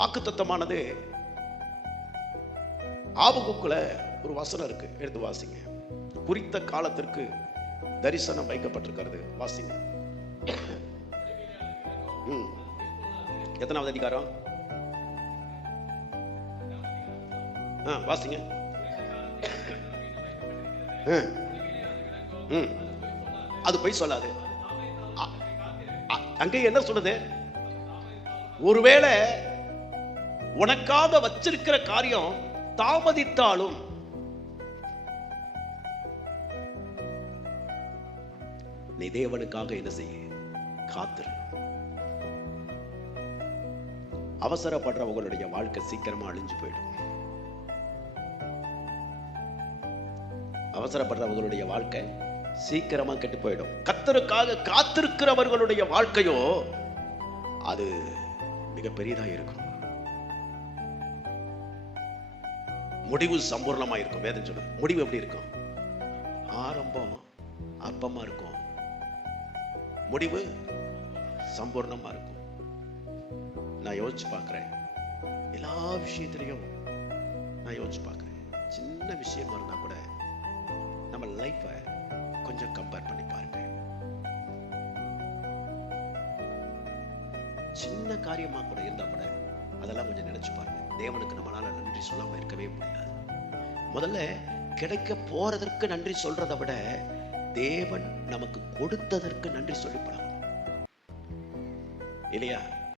வாக்குத்தத்தமானது ஆபகுக்குல ஒரு வசனம் இருக்கு, எடுத்து வாசிங்க. குறித்த காலத்திற்கு தரிசனம் வைக்கப்பட்டிருக்கிறது. வாசிங்க. எத்தனாவது அதிகாரம்? வாசிங்க. அது போய் சொல்லாது. அங்கே என்ன சொல்லுது? ஒருவேளை உனக்காக வச்சிருக்கிற காரியம் தாமதித்தாலும் நீ தேவனுக்காக என்ன செய்ய? காத்திரு. அவசரப்படுறவங்களுடைய வாழ்க்கை சீக்கிரமா அழிஞ்சு போயிடும். அவசரப்படுறவங்களுடைய வாழ்க்கை சீக்கிரமா கெட்டு போயிடும். கர்த்தருக்காக காத்திருக்கிறவர்களுடைய வாழ்க்கையோ அது மிக பெரியதா இருக்கும். முடிவு சம்பூர்ணமா இருக்கும். வேதம் சொல்லுது, முடிவு எப்படி இருக்கும்? ஆரம்பம் அற்பமா இருக்கும், முடிவு சம்பூர்ணமா இருக்கும். நான் யோசிச்சு பார்க்கிறேன், எல்லா விஷயத்திலையும் நான் யோசிச்சு பார்க்கிறேன். சின்ன விஷயமா இருந்தா கூட நம்ம லைஃபை கொஞ்சம் கம்பேர் பண்ணி பாருங்க. சின்ன காரியமா கூட இருந்தா கூட அதெல்லாம் கொஞ்சம் நினைச்சு பாருங்க. தேவனுக்கு நம்மளால நன்றி சொல்லாம இருக்கவே முடியாது. முதல்ல கிடைக்க போறதற்கு நன்றி சொல்றதை விட தேவன் நமக்கு கொடுத்ததற்கு நன்றி சொல்லி பழகணும், இல்லையா?